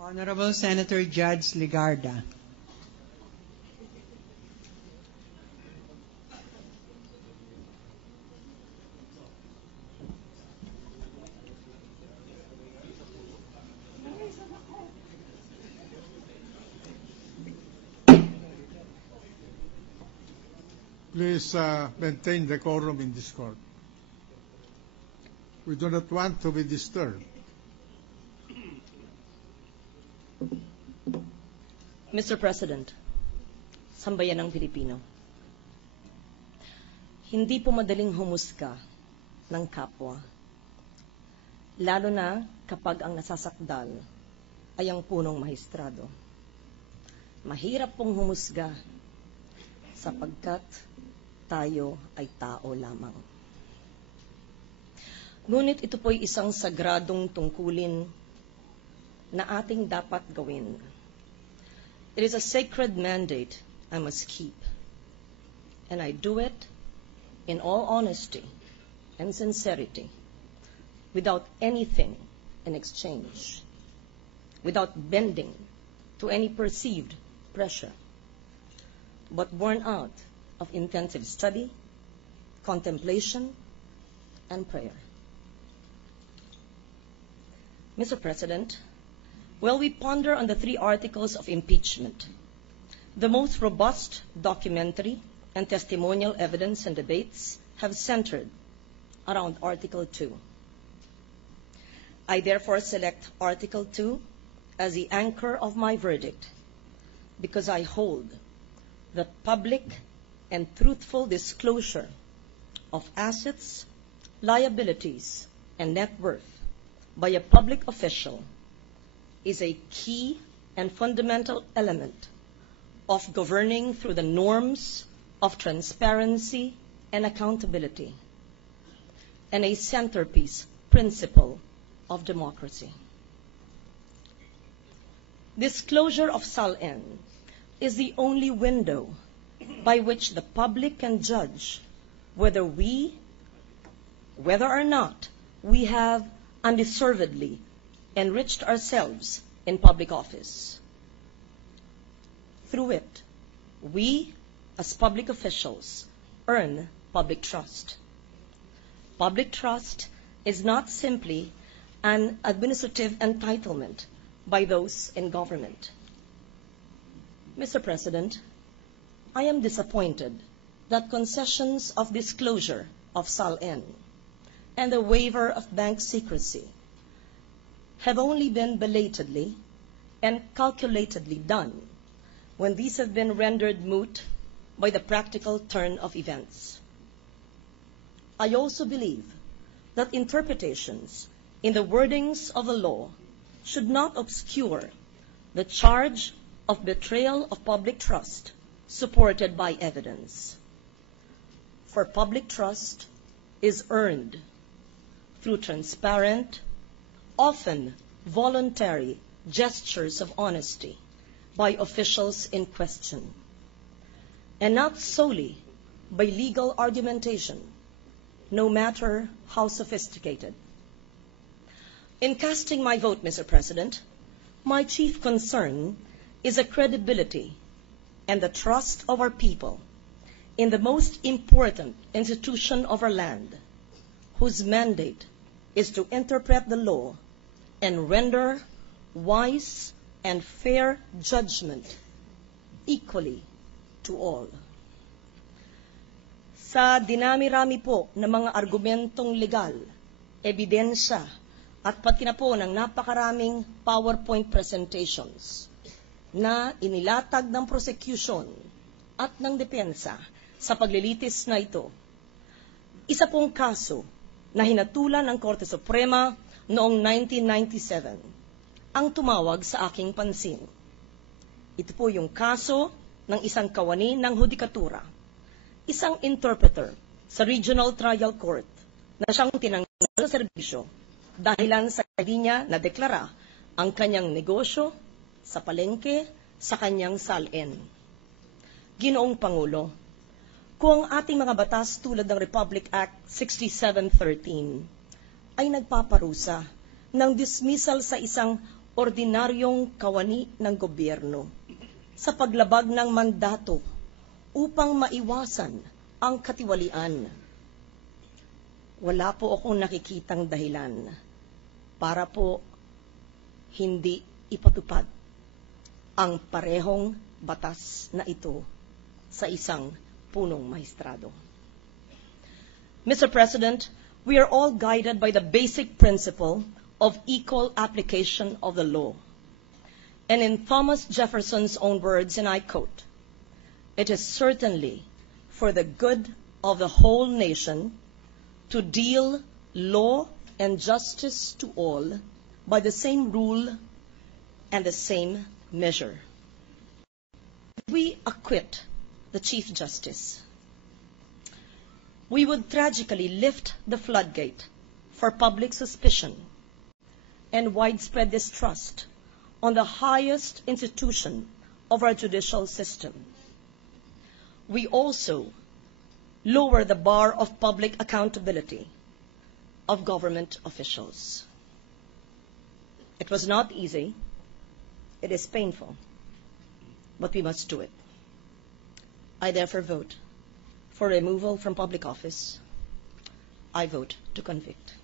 Honorable Senator Judge Ligarda. Please maintain decorum in this court. We do not want to be disturbed. Mr. President, sambayanang Pilipino, hindi po madaling humusga ng kapwa, lalo na kapag ang nasasakdal ay ang punong mahistrado. Mahirap pong humusga sapagkat tayo ay tao lamang. Ngunit ito po'y isang sagradong tungkulin na ating dapat gawin. It is a sacred mandate I must keep, and I do it in all honesty and sincerity, without anything in exchange, without bending to any perceived pressure, but born out of intensive study, contemplation, and prayer. Mr. President, while we ponder on the 3 articles of impeachment, the most robust documentary and testimonial evidence and debates have centered around Article 2. I therefore select Article 2 as the anchor of my verdict because I hold that public and truthful disclosure of assets, liabilities, and net worth by a public official is a key and fundamental element of governing through the norms of transparency and accountability, and a centerpiece principle of democracy. Disclosure of SALN is the only window by which the public can judge whether or not we have undeservedly enriched ourselves in public office. Through it, we, as public officials, earn public trust. Public trust is not simply an administrative entitlement by those in government. Mr. President, I am disappointed that concessions of disclosure of SALN and the waiver of bank secrecy have only been belatedly and calculatedly done when these have been rendered moot by the practical turn of events. I also believe that interpretations in the wordings of the law should not obscure the charge of betrayal of public trust supported by evidence. For public trust is earned through transparent, often voluntary gestures of honesty by officials in question, and not solely by legal argumentation, no matter how sophisticated. In casting my vote, Mr. President, my chief concern is the credibility and the trust of our people in the most important institution of our land, whose mandate is to interpret the law and render wise and fair judgment equally to all. Sa dinami-rami po ng mga argumentong legal, ebidensya, at pati na po ng napakaraming PowerPoint presentations na inilatag ng prosecution at ng depensa sa paglilitis na ito, isa pong kaso na hinatulan ng Korte Suprema noong 1997 ang tumawag sa aking pansin. Ito po yung kaso ng isang kawani ng hudikatura, isang interpreter sa Regional Trial Court na siyang tinanggal sa serbisyo dahilan sa hindi niya na deklara ang kanyang negosyo sa palengke, sa kanyang salin. Ginoong Pangulo, kung ang ating mga batas tulad ng Republic Act 6713 ay nagpaparusa ng dismissal sa isang ordinaryong kawani ng gobyerno sa paglabag ng mandato upang maiwasan ang katiwalian, wala po akong nakikitang dahilan para po hindi ipatupad ang parehong batas na ito sa isang punong maestrado. Mr. President, we are all guided by the basic principle of equal application of the law. And in Thomas Jefferson's own words, and I quote, "It is certainly for the good of the whole nation to deal law and justice to all by the same rule and the same measure." If we acquit the Chief Justice, we would tragically lift the floodgate for public suspicion and widespread distrust on the highest institution of our judicial system. We also lower the bar of public accountability of government officials. It was not easy. It is painful, but we must do it. I therefore vote for removal from public office. I vote to convict.